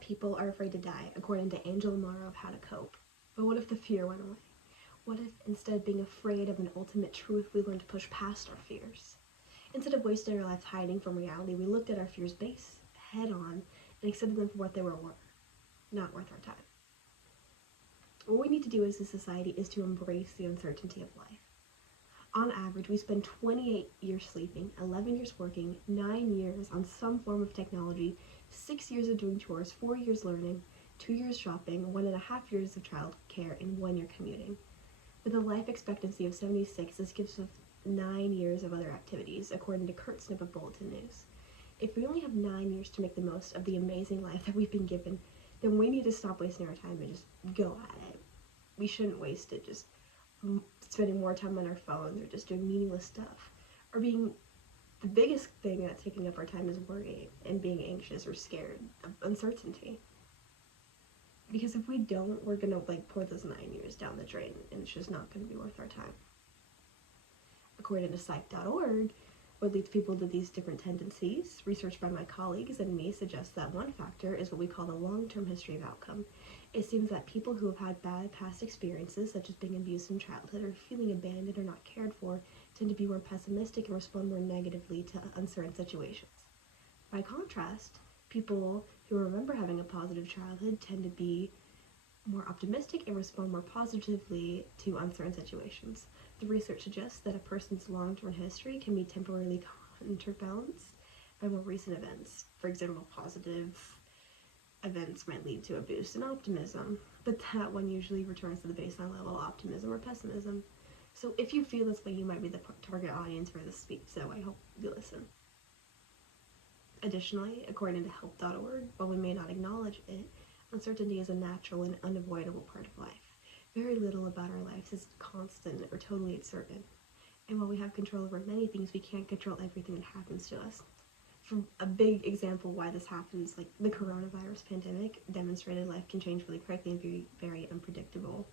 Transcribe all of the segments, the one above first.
that people are afraid to die, according to Angela Morrow of How to Cope. But what if the fear went away? What if, instead of being afraid of an ultimate truth, we learned to push past our fears? Instead of wasting our lives hiding from reality, we looked at our fears head on and accepted them for what they were worth, not worth our time. What we need to do as a society is to embrace the uncertainty of life. On average, we spend 28 years sleeping, 11 years working, 9 years on some form of technology, 6 years of doing chores, 4 years learning, 2 years shopping, 1.5 years of child care, and 1 year commuting. With a life expectancy of 76, this gives us 9 years of other activities, according to Kurt Snip of Bulletin News. If we only have 9 years to make the most of the amazing life that we've been given, then we need to stop wasting our time and just go at it. We shouldn't waste it just spending more time on our phones or just doing meaningless stuff. Or the biggest thing that's taking up our time is worrying and being anxious or scared of uncertainty. Because if we don't, we're gonna pour those 9 years down the drain and it's just not gonna be worth our time. According to psych.org, what leads people to these different tendencies, research by my colleagues and me suggests that one factor is what we call the long-term history of outcome. It seems that people who have had bad past experiences, such as being abused in childhood or feeling abandoned or not cared for, tend to be more pessimistic and respond more negatively to uncertain situations. By contrast, people who remember having a positive childhood tend to be more optimistic and respond more positively to uncertain situations. The research suggests that a person's long-term history can be temporarily counterbalanced by more recent events. For example, positive events might lead to a boost in optimism, but that one usually returns to the baseline level of optimism or pessimism. So if you feel this way, you might be the target audience for this speech, so I hope you listen. Additionally, according to health.org, while we may not acknowledge it, uncertainty is a natural and unavoidable part of life. Very little about our lives is constant or totally certain. And while we have control over many things, we can't control everything that happens to us. For a big example why this happens, like the coronavirus pandemic, demonstrated life can change really quickly and be very unpredictable.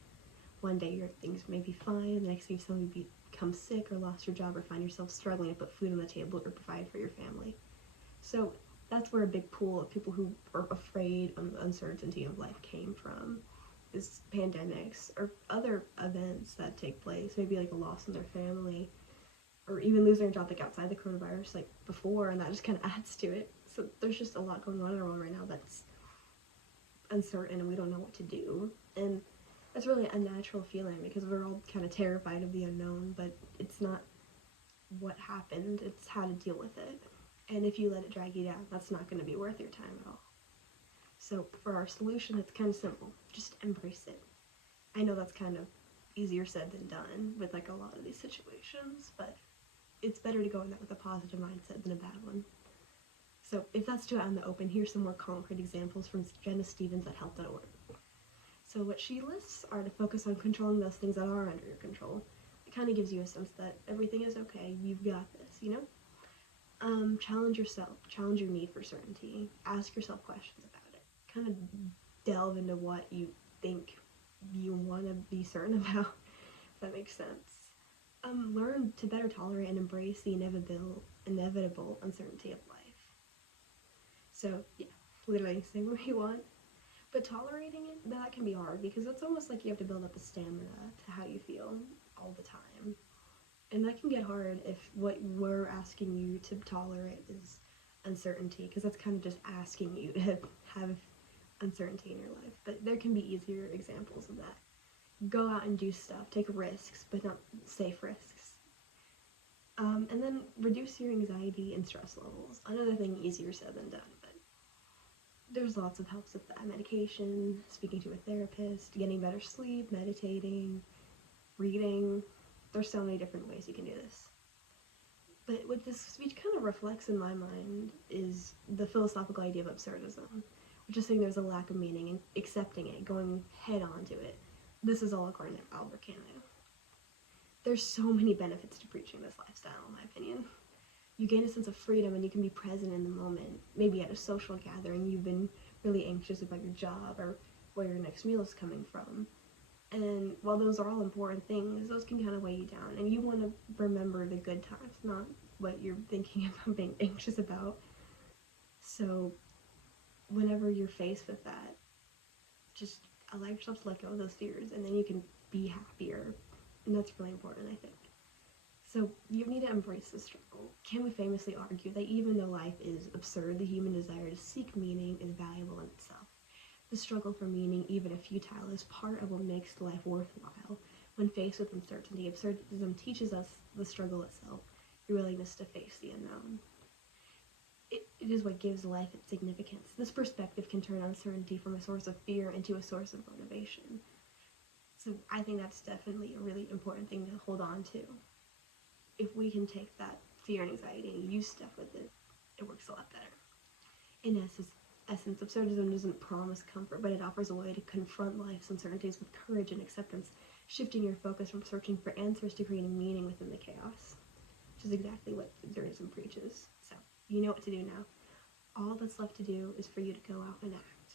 One day things may be fine, the next day suddenly become sick or lost your job or find yourself struggling to put food on the table or provide for your family. So that's where a big pool of people who are afraid of the uncertainty of life came from, is pandemics or other events that take place, maybe like a loss in their family, or even losing their job outside the coronavirus before, and that just kind of adds to it. So there's just a lot going on in our world right now that's uncertain and we don't know what to do. And that's really a natural feeling because we're all kind of terrified of the unknown, but it's not what happened, it's how to deal with it. And if you let it drag you down, that's not going to be worth your time at all. So for our solution, it's kind of simple. Just embrace it. I know that's kind of easier said than done with a lot of these situations, but it's better to go in that with a positive mindset than a bad one. So if that's too out in the open, here's some more concrete examples from Jenna Stevens at health.org. So what she lists are to focus on controlling those things that are under your control. It kind of gives you a sense that everything is okay, you've got this, Challenge yourself, challenge your need for certainty, ask yourself questions about it, kind of delve into what you think you want to be certain about, if that makes sense. Learn to better tolerate and embrace the inevitable uncertainty of life. So yeah, literally say what you want, but tolerating it, that can be hard because it's almost like you have to build up a stamina to how you feel all the time. And that can get hard if what we're asking you to tolerate is uncertainty, because that's kind of just asking you to have uncertainty in your life. But there can be easier examples of that. Go out and do stuff, take risks, but not safe risks. And then reduce your anxiety and stress levels. Another thing easier said than done, but there's lots of helps with that. Medication, speaking to a therapist, getting better sleep, meditating, reading. There's so many different ways you can do this. But what this speech kind of reflects in my mind is the philosophical idea of absurdism, which is saying there's a lack of meaning and accepting it, going head on to it. This is all according to Albert Camus. There's so many benefits to preaching this lifestyle, in my opinion. You gain a sense of freedom and you can be present in the moment. Maybe at a social gathering, you've been really anxious about your job or where your next meal is coming from. And while those are all important things, those can kind of weigh you down. And you want to remember the good times, not what you're thinking about being anxious about. So whenever you're faced with that, just allow yourself to let go of those fears, and then you can be happier. And that's really important, I think. So you need to embrace the struggle. Can we famously argue that even though life is absurd, the human desire to seek meaning is valuable in itself? The struggle for meaning, even if futile, is part of what makes life worthwhile. When faced with uncertainty, absurdism teaches us the struggle itself, the willingness to face the unknown. It is what gives life its significance. This perspective can turn uncertainty from a source of fear into a source of motivation. So I think that's definitely a really important thing to hold on to. If we can take that fear and anxiety and use stuff with it, it works a lot better. In essence, absurdism doesn't promise comfort, but it offers a way to confront life's uncertainties with courage and acceptance, shifting your focus from searching for answers to creating meaning within the chaos, which is exactly what absurdism preaches. So you know what to do now. All that's left to do is for you to go out and act.